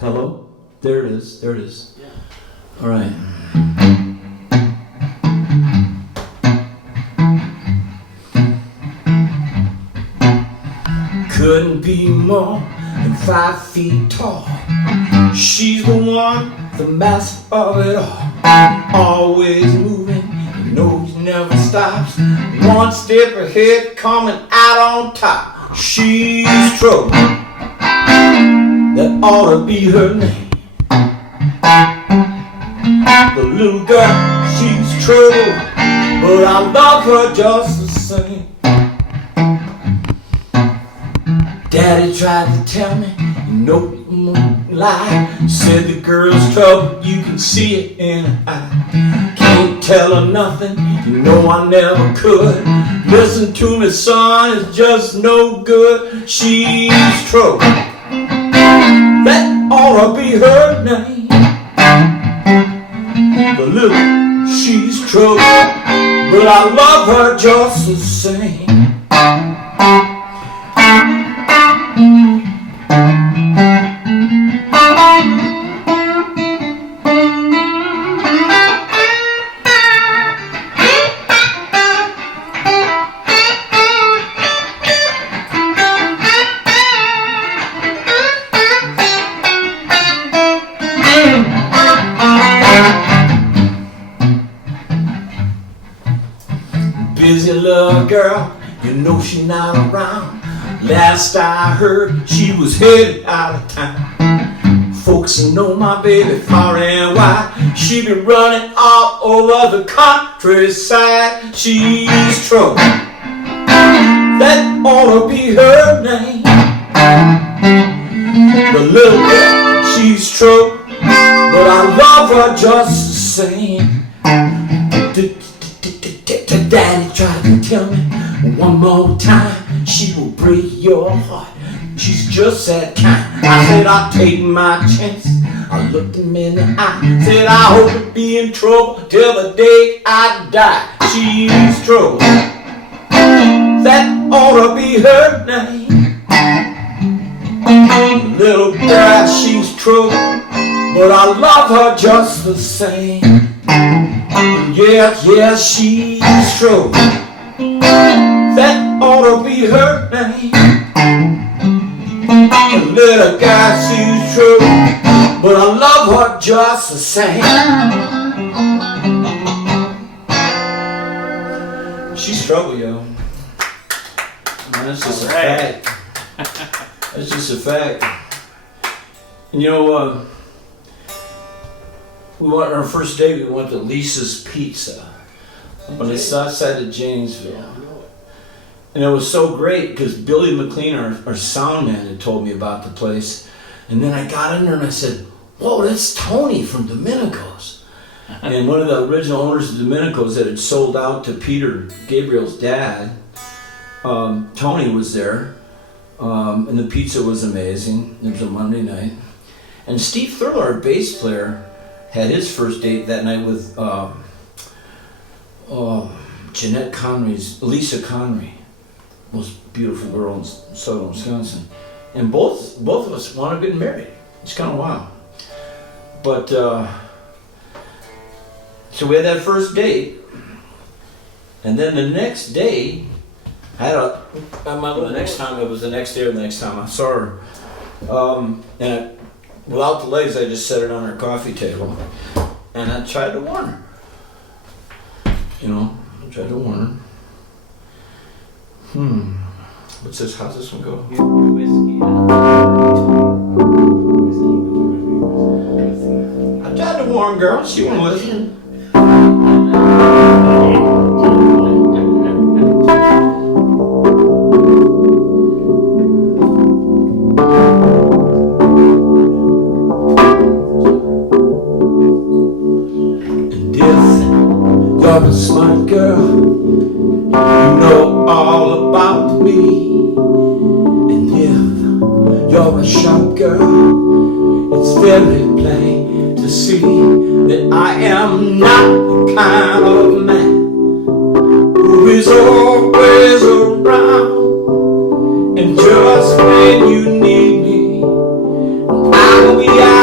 Hello? There it is. There it is. Yeah. All right. Couldn't be more than 5 feet tall. She's the one, the master of it all. Always moving, you know she never stops. One step ahead, coming out on top. She's trouble, that ought to be her name. The little girl, she's trouble, but I love her just the same. Daddy tried to tell me, you know you won't lie. Said the girl's trouble, you can see it in her eye. Can't tell her nothing, you know I never could. Listen to me, son, it's just no good. She's trouble, that ought to be her name. The little, she's trouble, but I love her just the same. Busy little girl, you know she's not around. Last I heard, she was headed out of town. Folks know my baby far and wide. She been running all over the countryside. She's trouble, that ought to be her name. The little girl, she's trouble, but I love her just the same. Daddy tried to tell me one more time, she will break your heart. She's just that kind. I said I'll take my chance. I looked him in the eye, said I hope to be in trouble till the day I die. She's trouble, that ought to be her name. Little girl, she's trouble, but I love her just the same. Yeah, yeah, she's trouble, that ought to be her name. The little guy, she's trouble, but I love her just the same. She's trouble, yo. Man, that's just a fact. That's just a fact. And you know, we went on our first day. We went to Lisa's Pizza on the south side of Janesville, and it was so great because Billy McLean, our sound man, had told me about the place. And then I got in there and I said, "Whoa, that's Tony from Domenico's." And one of the original owners of Domenico's that had sold out to Peter Gabriel's dad, Tony was there, and the pizza was amazing. It was a Monday night, and Steve Thurler, our bass player, had his first date that night with Jeanette Conry's, Lisa Conry, most beautiful girl in southern Wisconsin. And both of us want to get married. It's kind of wild. But, so we had that first date. And then the next day, I remember the next time, it was the next day or the next time I saw her. And without the legs, I just set it on her coffee table, and I tried to warn her. You know, I tried to warn her. What's this? How's this one go? Whiskey. I tried to warn girl. She wouldn't listen. You're a smart girl, you know all about me. And if you're a sharp girl, it's very plain to see that I am not the kind of man who is always around. And just when you need me, I'll be out.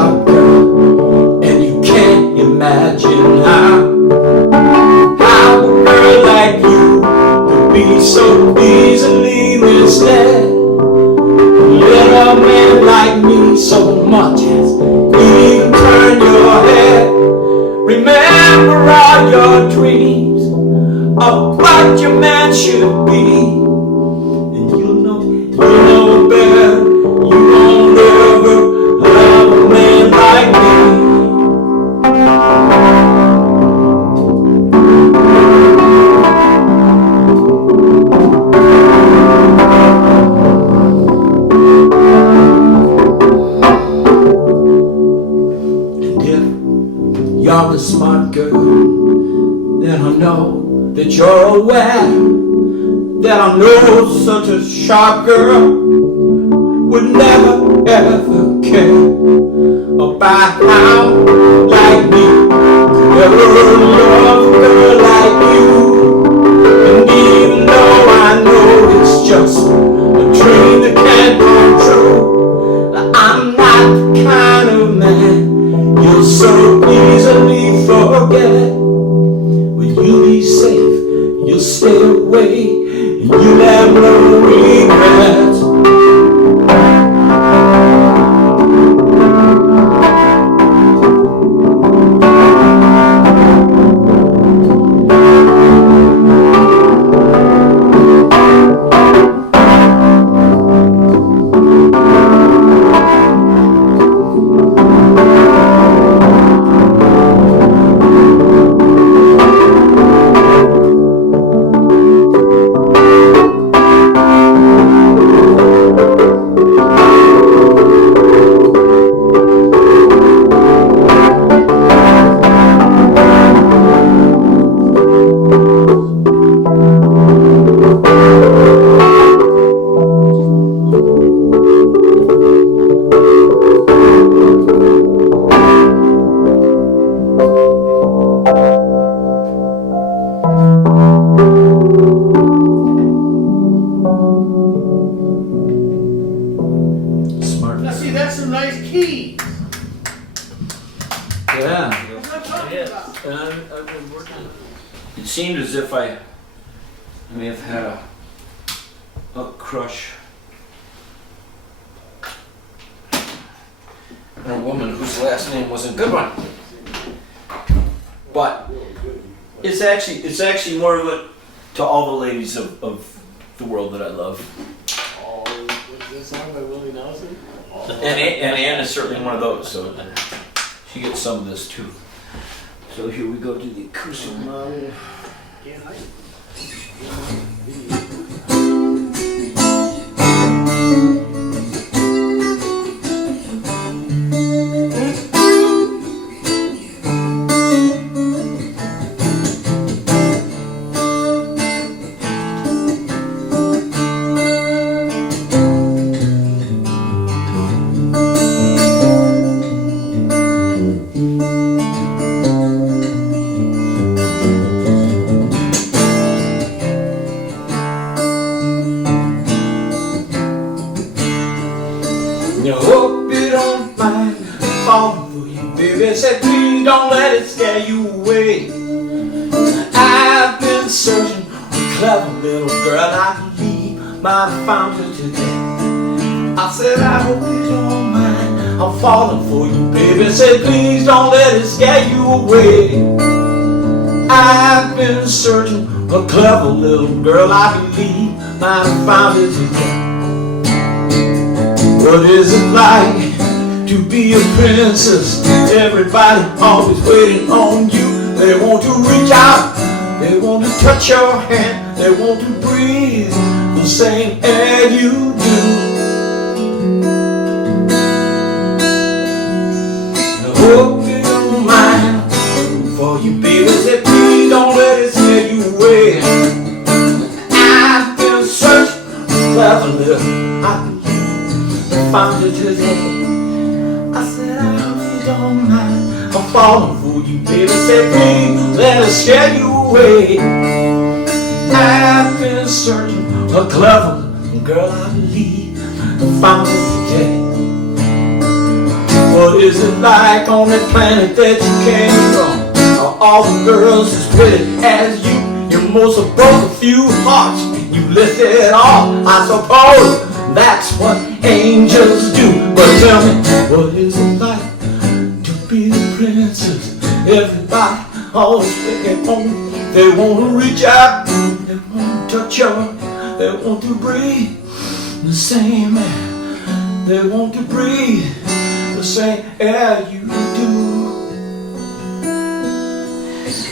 sharp girl, and you can't imagine how a girl like you could be so easily misled. Let a man like me so much as even turn your head. Remember all your dreams of what your man should be, and you'll know better. You won't ever love a man like me. And if you're a smart girl, then I know that you're aware that I know such a sharp girl would never ever care about how like me could ever love a girl like you. And even though I know it's just a dream that can't come true, I'm not the kind of man you'll so easily forget. When you'll be safe, you'll stay away, and you'll have no regrets. That's some nice keys. Yeah. That's what I'm talking about. And I've been working. It seemed as if I may have had a crush on a woman whose last name wasn't a good one. But it's actually more of a to all the ladies of the world that I love. Oh, what's this song by Willie Nelson? Oh. And Ann is certainly one of those, so she gets some of this too. So here we go to the acoustic model. Can't hide. I hope you don't mind falling for you, baby. Said please don't let it scare you away. I've been searching for a clever little girl I believe might have found her today. I said I hope you don't mind I'm falling for you, baby. Said please don't let it scare you away. I've been searching for a clever little girl I believe might have found her today. What is it like to be a princess? Everybody always waiting on you. They want to reach out, they want to touch your hand, they want to breathe the same air you do. I hope you don't mind for you, baby. Say please don't let it scare you away. I've been searching for clever little found it today. I said I hope you don't mind I'm falling for you, baby. Said please let it scare you away. I've been searching for a clever girl I believe found it today. What is it like on that planet that you came from? Are all the girls as pretty as you? You must have broke a few hearts. You lifted off, I suppose that's what angels do. But tell me, what is it like to be the princess? Everybody always waiting on. They want to reach out, they want to touch you, they want to breathe the same air. They want to breathe the same air you do.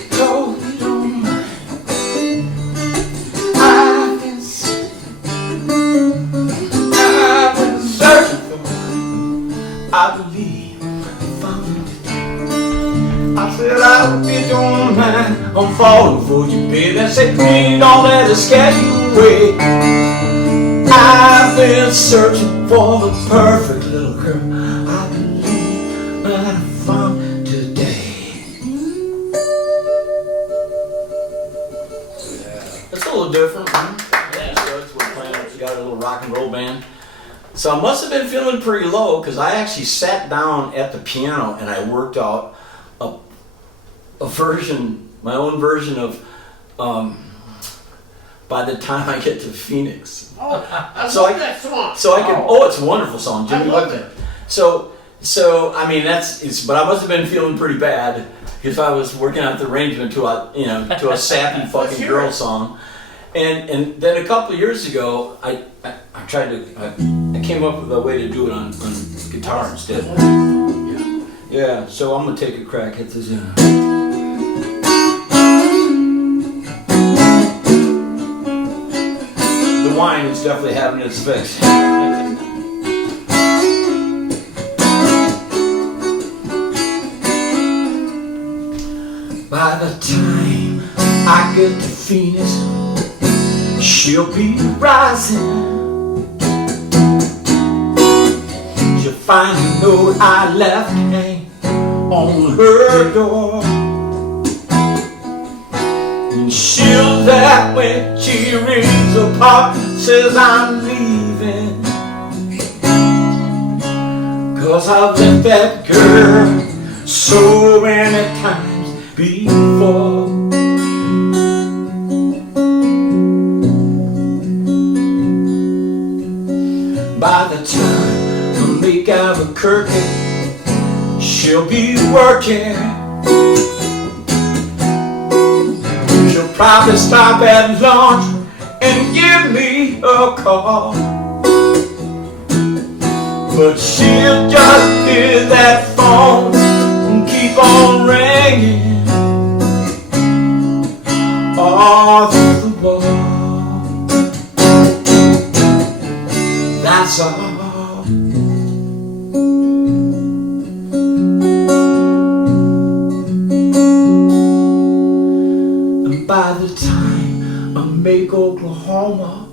So you don't mind. I've been searching for one. I believe I found it. I said I hope you don't mind. I'm falling for you, baby. I said please don't let it scare you away. I've been searching for the perfect little girl. I believe that I found today. It's a little different, huh? Yeah, so it's we're playing. We got a little rock and roll band. So I must have been feeling pretty low because I actually sat down at the piano and I worked out a version, my own version of By the Time I Get to Phoenix. Oh, I love that song. So I can. Oh, it's a wonderful song. Jimmy loved it. So I mean but I must have been feeling pretty bad if I was working out the arrangement to a sappy fucking girl song. And then a couple of years ago, I came up with a way to do it on guitar instead. Yeah. So I'm gonna take a crack at this. The wine is definitely having its fix. By the time I get to Phoenix, she'll be rising. She'll find a note I left hang on her door. And she'll laugh when she reads a part, says I'm leaving. 'Cause I've left that girl so many times before. By the time I make Albuquerque, she'll be working. She'll probably stop at lunch and give me a call. But she'll just hear that phone and keep on ringing all through the wall. That's all. And by the time I make Oklahoma,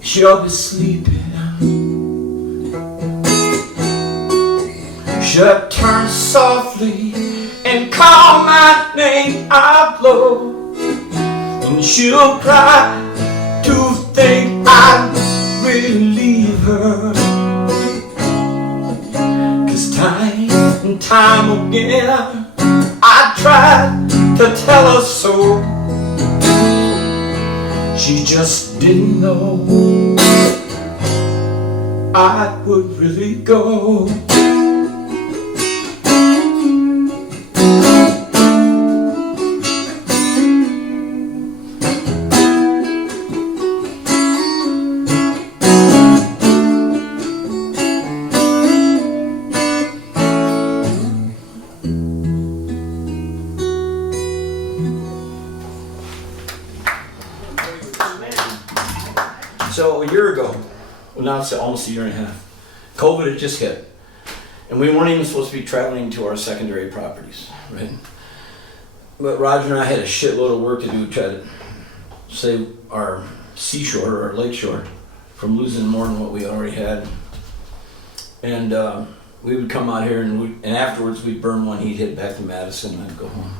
she'll be sleeping. She'll turn softly and call my name out low. And she'll cry to think I'd really leave her. 'Cause time and time again I tried to tell her so. She just didn't know I would really go. So a year ago, well now it's almost a year and a half, COVID had just hit. And we weren't even supposed to be traveling to our secondary properties, right? But Roger and I had a shitload of work to do to try to save our seashore or our lakeshore from losing more than what we already had. And we would come out here and afterwards we'd burn one, he'd head back to Madison and I'd go home.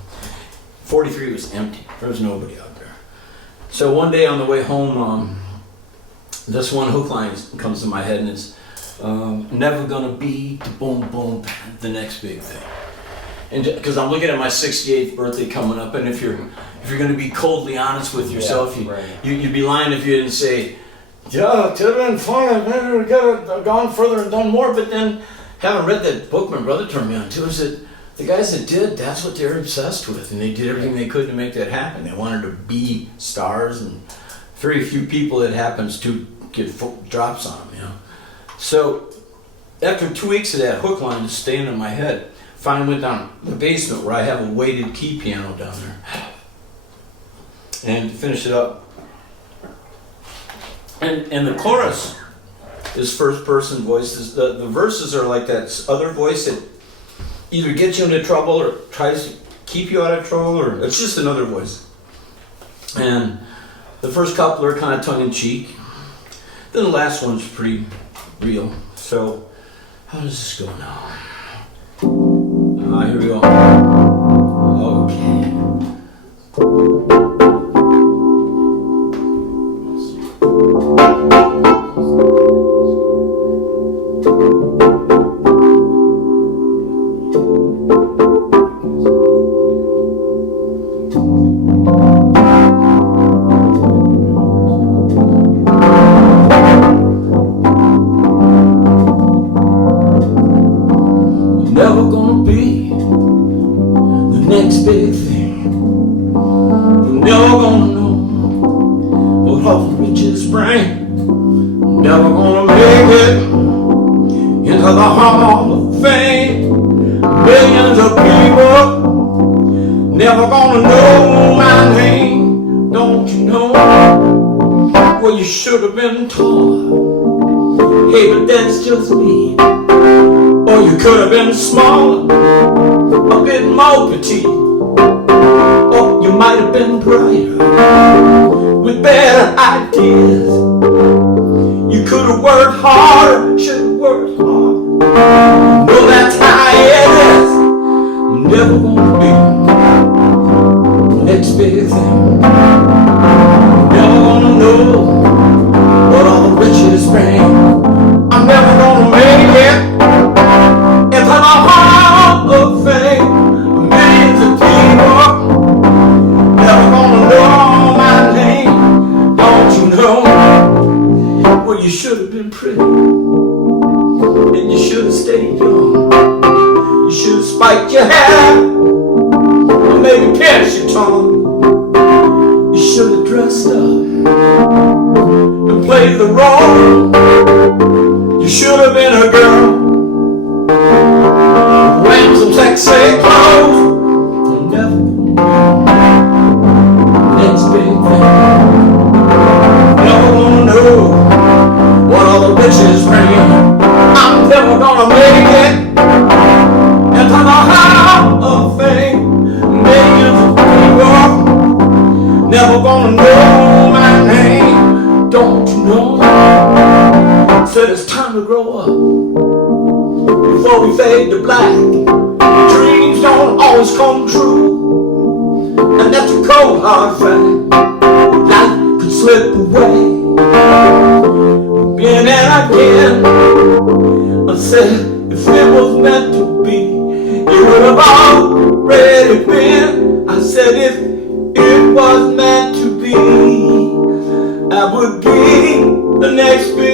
43 was empty, there was nobody out there. So one day on the way home, this one hook line comes to my head and it's Never gonna be the boom boom, the next big thing. And because I'm looking at my 68th birthday coming up, and if you're gonna be coldly honest with yourself, you'd be lying if you didn't say, yeah, it could have been fun. I could have gone further and done more. But then, having read that book my brother turned me on to, is that the guys that did, that's what they're obsessed with, and they did everything they could to make that happen. They wanted to be stars, and very few people it happens to get drops on them, you know. So after 2 weeks of that hook line just staying in my head, finally went down to the basement where I have a weighted key piano down there, and finished it up. And the chorus is first person voices. The verses are like that other voice that either gets you into trouble or tries to keep you out of trouble, or it's just another voice. And the first couple are kind of tongue-in-cheek. Then the last one's pretty real. So, how does this go now? Here we go. Okay. Never gonna be the next big thing. You're never gonna know what all the riches bring. Never gonna make it into the Hall of Fame. Millions of people never gonna know my name. Don't you know? Well, you should have been taller. Hey, but that's just me. Or you could have been smaller, a bit more petite. Or you might have been brighter, with better ideas. You could have worked harder, should have worked harder. No, that's how it is. I'm never gonna be the next big thing. I'm never gonna know what all the riches bring. I'm never gonna make it into the Hall of Fame. Millions of people never gonna know my name. Don't you know? Well, you should have been pretty, and you should have stayed young. You should have spiked your hair, or maybe pierced your tongue. You should have dressed up and played the role. You should have been a girl, wearing some sexy clothes. You'll never next big thing. Never gonna know what all the riches bring. I'm never gonna make it into the Hall of Fame. Millions of people never gonna know my name. Don't you know? Said it's time to grow up before we fade to black. Dreams don't always come true, and that's a cold hard fact. Life could slip away again and again. I said if it was meant to be, it would have already been. I said if it was meant to be, I would be the next big